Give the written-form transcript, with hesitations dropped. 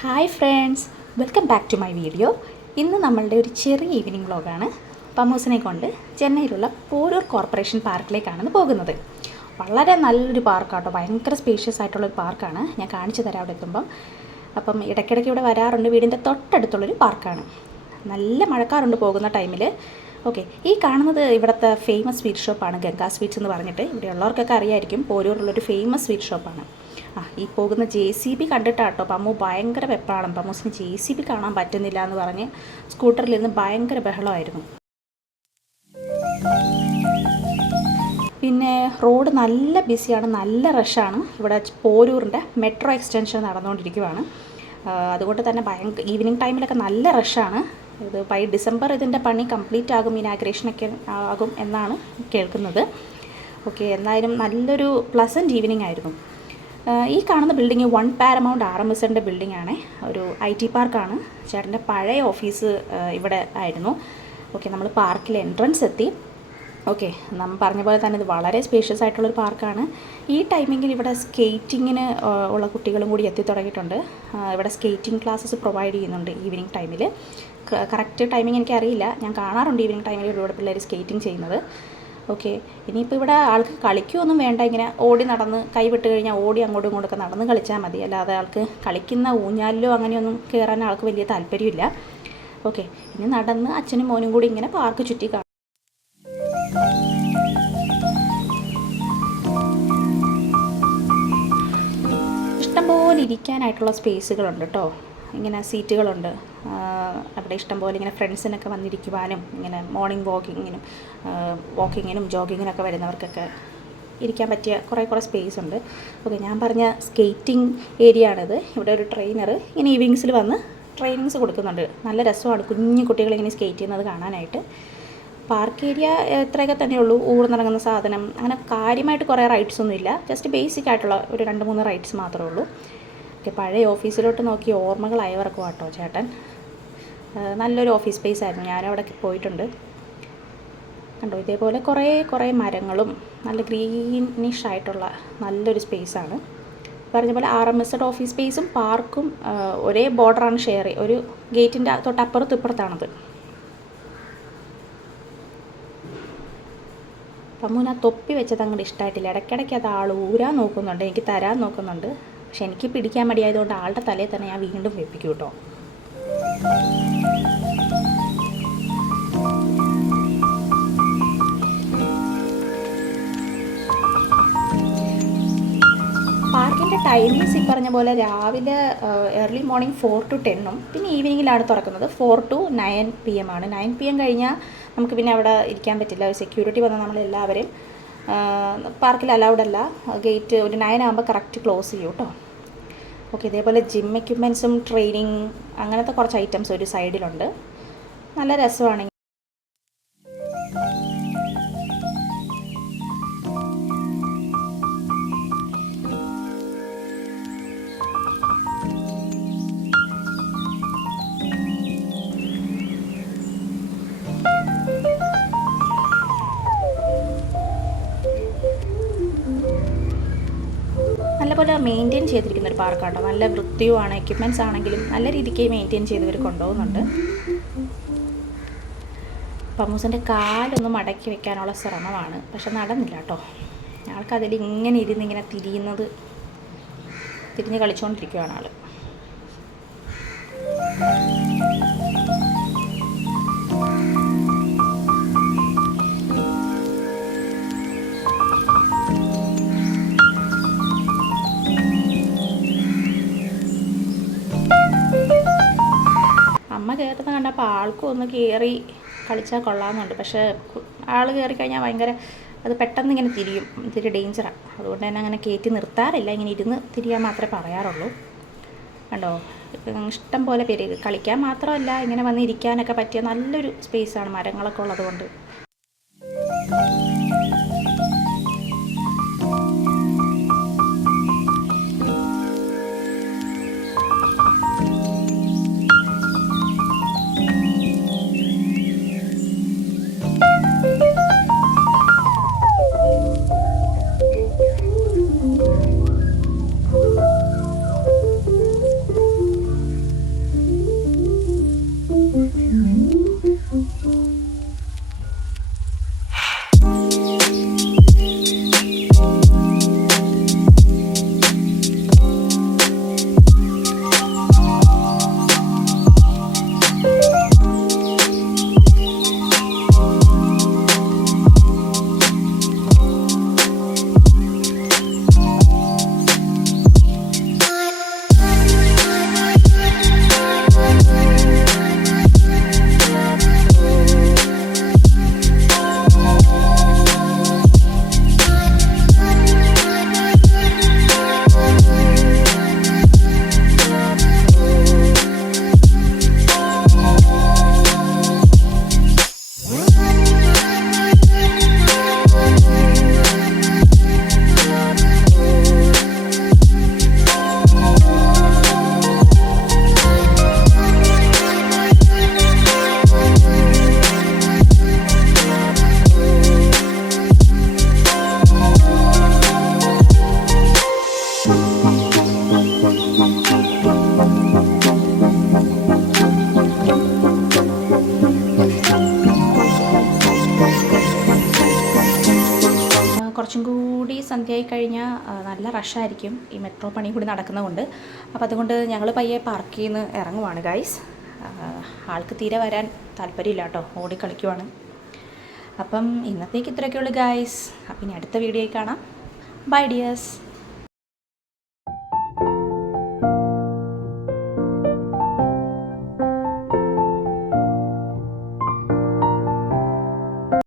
Hi friends, welcome back to my video. ഇന്ന് നമ്മളുടെ ഒരു ചെറിയ ഈവനിങ് വ്ളോഗാണ്. പമ്മൂസിനെ കൊണ്ട് ചെന്നൈയിലുള്ള പോരൂർ കോർപ്പറേഷൻ പാർക്കിലേക്കാണ് പോകുന്നത്. വളരെ നല്ലൊരു പാർക്കാട്ടോ, ഭയങ്കര സ്പേഷ്യസ് ആയിട്ടുള്ളൊരു പാർക്കാണ്. ഞാൻ കാണിച്ചു തരാം അവിടെ എത്തുമ്പം. അപ്പം ഇടയ്ക്കിടയ്ക്ക് ഇവിടെ വരാറുണ്ട്. വീടിൻ്റെ തൊട്ടടുത്തുള്ളൊരു പാർക്കാണ്. നല്ല മഴക്കാറുണ്ട് പോകുന്ന ടൈമിൽ. ഓക്കെ, ഈ കാണുന്നത് ഇവിടുത്തെ ഫേമസ് സ്വീറ്റ് ഷോപ്പാണ്, ഗംഗാ സ്വീറ്റ്സ് എന്ന് പറഞ്ഞിട്ട്. ഇവിടെ ഉള്ളവർക്കൊക്കെ അറിയായിരിക്കും, പോരൂറുള്ളൊരു ഫേമസ് സ്വീറ്റ് ഷോപ്പാണ്. ഈ പോകുന്ന JCB കണ്ടിട്ടാട്ടോ പമ്മു ഭയങ്കര വെപ്രാളം. പമ്മൂസിന് JCB കാണാൻ പറ്റുന്നില്ല എന്ന് പറഞ്ഞ് സ്കൂട്ടറിലിരുന്ന് ഭയങ്കര ബഹളമായിരുന്നു. പിന്നെ റോഡ് നല്ല ബിസിയാണ്, നല്ല റഷാണ്. ഇവിടെ പോരൂറിൻ്റെ മെട്രോ എക്സ്റ്റൻഷൻ നടന്നുകൊണ്ടിരിക്കുകയാണ്. അതുകൊണ്ട് തന്നെ ഈവനിങ് ടൈമിലൊക്കെ നല്ല റഷാണ്. ഇത് ഡിസംബർ ഇതിൻ്റെ പണി കംപ്ലീറ്റ് ആകും, ഇനാഗ്രേഷനൊക്കെ ആകും എന്നാണ് കേൾക്കുന്നത്. ഓക്കെ, എന്തായാലും നല്ലൊരു പ്ലസൻറ്റ് ഈവനിങ് ആയിരുന്നു. ഈ കാണുന്ന ബിൽഡിങ് 1 പാരമൗണ്ട് RMSൻ്റെ ബിൽഡിംഗ് ആണ്. ഒരു IT പാർക്കാണ്. ചേട്ടൻ്റെ പഴയ ഓഫീസ് ഇവിടെ ആയിരുന്നു. ഓക്കെ, നമ്മൾ പാർക്കിൽ എൻട്രൻസ് എത്തി. ഓക്കെ, നമ്മൾ പറഞ്ഞ പോലെ തന്നെ ഇത് വളരെ സ്പേഷ്യസ് ആയിട്ടുള്ളൊരു പാർക്കാണ്. ഈ ടൈമിങ്ങിൽ ഇവിടെ സ്കേറ്റിങ്ങിന് ഉള്ള കുട്ടികളും കൂടി എത്തി തുടങ്ങിയിട്ടുണ്ട്. ഇവിടെ സ്കേറ്റിംഗ് ക്ലാസ്സസ് പ്രൊവൈഡ് ചെയ്യുന്നുണ്ട് ഈവനിങ് ടൈമിൽ. കറക്റ്റ് ടൈമിംഗ് എനിക്കറിയില്ല, ഞാൻ കാണാറുണ്ട് ഈവനിങ് ടൈമിൽ ഒരുപാട് പിള്ളേർ സ്കേറ്റിംഗ് ചെയ്യുന്നത്. ഓക്കെ, ഇനിയിപ്പോൾ ഇവിടെ ആൾക്ക് കളിക്കുകയൊന്നും വേണ്ട, ഇങ്ങനെ ഓടി നടന്ന് കൈവിട്ട് കഴിഞ്ഞാൽ ഓടി അങ്ങോട്ടും ഇങ്ങോട്ടൊക്കെ നടന്ന് കളിച്ചാൽ മതി. അല്ലാതെ ആൾക്ക് കളിക്കുന്ന ഊഞ്ഞാലിലോ അങ്ങനെയൊന്നും കയറാൻ ആൾക്ക് വലിയ താല്പര്യമില്ല. ഓക്കെ, ഇനി നടന്ന് അച്ഛനും മോനും കൂടി ഇങ്ങനെ പാർക്ക് ചുറ്റി കാണും. ഇഷ്ടംപോലെ ഇരിക്കാനായിട്ടുള്ള സ്പേസുകളുണ്ട് കേട്ടോ. ഇങ്ങനെ സീറ്റുകളുണ്ട് അവിടെ ഇഷ്ടംപോലെ. ഇങ്ങനെ ഫ്രണ്ട്സിനൊക്കെ വന്നിരിക്കുവാനും ഇങ്ങനെ മോർണിംഗ് വാക്കിങ്ങിനും ജോഗിങ്ങിനൊക്കെ വരുന്നവർക്കൊക്കെ ഇരിക്കാൻ പറ്റിയ കുറേ സ്പേസ് ഉണ്ട്. ഓക്കെ, ഞാൻ പറഞ്ഞ സ്കേറ്റിംഗ് ഏരിയ ആണിത്. ഇവിടെ ഒരു ട്രെയിനർ ഇങ്ങനെ ഈവനിങ്സിൽ വന്ന് ട്രെയിനിങ്സ് കൊടുക്കുന്നുണ്ട്. നല്ല രസമാണ് കുഞ്ഞു കുട്ടികളിങ്ങനെ സ്കേറ്റ് ചെയ്യുന്നത് കാണാനായിട്ട്. പാർക്ക് ഏരിയ ഇത്രയൊക്കെ തന്നെയുള്ളൂ. ഊർന്നിറങ്ങുന്ന സാധനം, അങ്ങനെ കാര്യമായിട്ട് കുറേ റൈഡ്സ് ഒന്നും ഇല്ല. ജസ്റ്റ് ബേസിക് ആയിട്ടുള്ള ഒരു 2-3 റൈഡ്സ് മാത്രമേ ഉള്ളൂ. ഓക്കെ, പഴയ ഓഫീസിലോട്ട് നോക്കി ഓർമ്മകളായവർക്കും കേട്ടോ ചേട്ടൻ. നല്ലൊരു ഓഫീസ് സ്പേസ് ആയിരുന്നു, ഞാനവിടെ പോയിട്ടുണ്ട്. കണ്ടോ, ഇതേപോലെ കുറേ മരങ്ങളും നല്ല ഗ്രീനിഷ് ആയിട്ടുള്ള നല്ലൊരു സ്പേസാണ്. പറഞ്ഞ പോലെ RMSയുടെ ഓഫീസ് സ്പേസും പാർക്കും ഒരേ ബോർഡറാണ് ഷെയർ ചെയ്യുക. ഒരു ഗേറ്റിൻ്റെ തൊട്ടപ്പുറത്തും ഇപ്പുറത്താണത്. പമ്മൂന് ആ തൊപ്പി വെച്ചത് അങ്ങോട്ട് ഇഷ്ടമായിട്ടില്ല. ഇടയ്ക്കിടയ്ക്ക് അത് ആൾ ഊരാൻ നോക്കുന്നുണ്ട്, എനിക്ക് തരാൻ നോക്കുന്നുണ്ട്. പക്ഷെ എനിക്ക് പിടിക്കാൻ മടിയായതുകൊണ്ട് ആളുടെ തലയിൽ തന്നെ ഞാൻ വീണ്ടും വെപ്പിക്കും കേട്ടോ. പാർക്കിൻ്റെ ടൈമിങ്സ് ഈ പറഞ്ഞ പോലെ രാവിലെ ഏർലി മോർണിംഗ് 4 to 10 പിന്നെ ഈവനിങ്ങിലാണ് തുറക്കുന്നത്. 4 to 9 PM ആണ്. 9 PM കഴിഞ്ഞാൽ നമുക്ക് പിന്നെ അവിടെ ഇരിക്കാൻ പറ്റില്ല. സെക്യൂരിറ്റി വന്നാൽ നമ്മളെല്ലാവരെയും പാർക്കിൽ അലൗഡ് അല്ല. ഗേറ്റ് ഒരു 9 ആകുമ്പോൾ കറക്റ്റ് ക്ലോസ് ചെയ്യും കേട്ടോ. ഓക്കെ, ഇതേപോലെ ജിം എക്യുപ്മെൻറ്റ്സും ട്രെയിനിങ് അങ്ങനത്തെ കുറച്ച് ഐറ്റംസ് ഒരു സൈഡിലുണ്ട്. നല്ല രസമാണ്. നല്ലപോലെ മെയിൻറ്റെയിൻ ചെയ്തിരിക്കുന്ന ഒരു പാർക്കാട്ടോ. നല്ല വൃത്തിയുമാണ്. എക്യുപ്മെൻറ്റ്സ് ആണെങ്കിലും നല്ല രീതിക്ക് മെയിൻറ്റെയിൻ ചെയ്തവർ കൊണ്ടുപോകുന്നുണ്ട്. പമ്മൂസിൻ്റെ കാലൊന്നും മടക്കി വെക്കാനുള്ള ശ്രമമാണ്, പക്ഷെ നടന്നില്ല കേട്ടോ. ആൾക്കതിൽ ഇങ്ങനെ ഇരുന്നിങ്ങനെ തിരിഞ്ഞ് കളിച്ചുകൊണ്ടിരിക്കുകയാണ് ആൾ. അമ്മ കയറുന്ന കണ്ടപ്പോൾ ആൾക്കും ഒന്ന് കയറി കളിച്ചാൽ കൊള്ളാമെന്നുണ്ട്. പക്ഷേ ആൾ കയറി കഴിഞ്ഞാൽ അത് പെട്ടെന്ന് ഇങ്ങനെ തിരിയും. ഇത്തിരി ഡേഞ്ചറാണ്. അതുകൊണ്ട് തന്നെ അങ്ങനെ കയറ്റി നിർത്താറില്ല. ഇങ്ങനെ ഇരുന്ന് തിരിയാൻ മാത്രമേ പറയാറുള്ളൂ. കണ്ടോ, ഇഷ്ടം പോലെ പേര് കളിക്കാൻ മാത്രമല്ല ഇങ്ങനെ വന്ന് ഇരിക്കാനൊക്കെ പറ്റിയ നല്ലൊരു സ്പേസാണ്, മരങ്ങളൊക്കെ ഉള്ളതുകൊണ്ട്. ആയി കഴിഞ്ഞാൽ നല്ല റഷായിരിക്കും ഈ മെട്രോ പണി കൂടി നടക്കുന്നതുകൊണ്ട്. അപ്പോൾ അതുകൊണ്ട് ഞങ്ങൾ പയ്യെ പാർക്കിൽ നിന്ന് ഇറങ്ങുവാണ് ഗൈസ്. ആൾക്ക് തീരെ വരാൻ താല്പര്യമില്ല കേട്ടോ, ഓടിക്കളിക്കുവാണ്. അപ്പം ഇന്നത്തേക്ക് ഇത്രയൊക്കെ ഉള്ളൂ ഗൈസ്. അപ്പം ഇനി അടുത്ത വീഡിയോയിൽ കാണാം. Bye dears.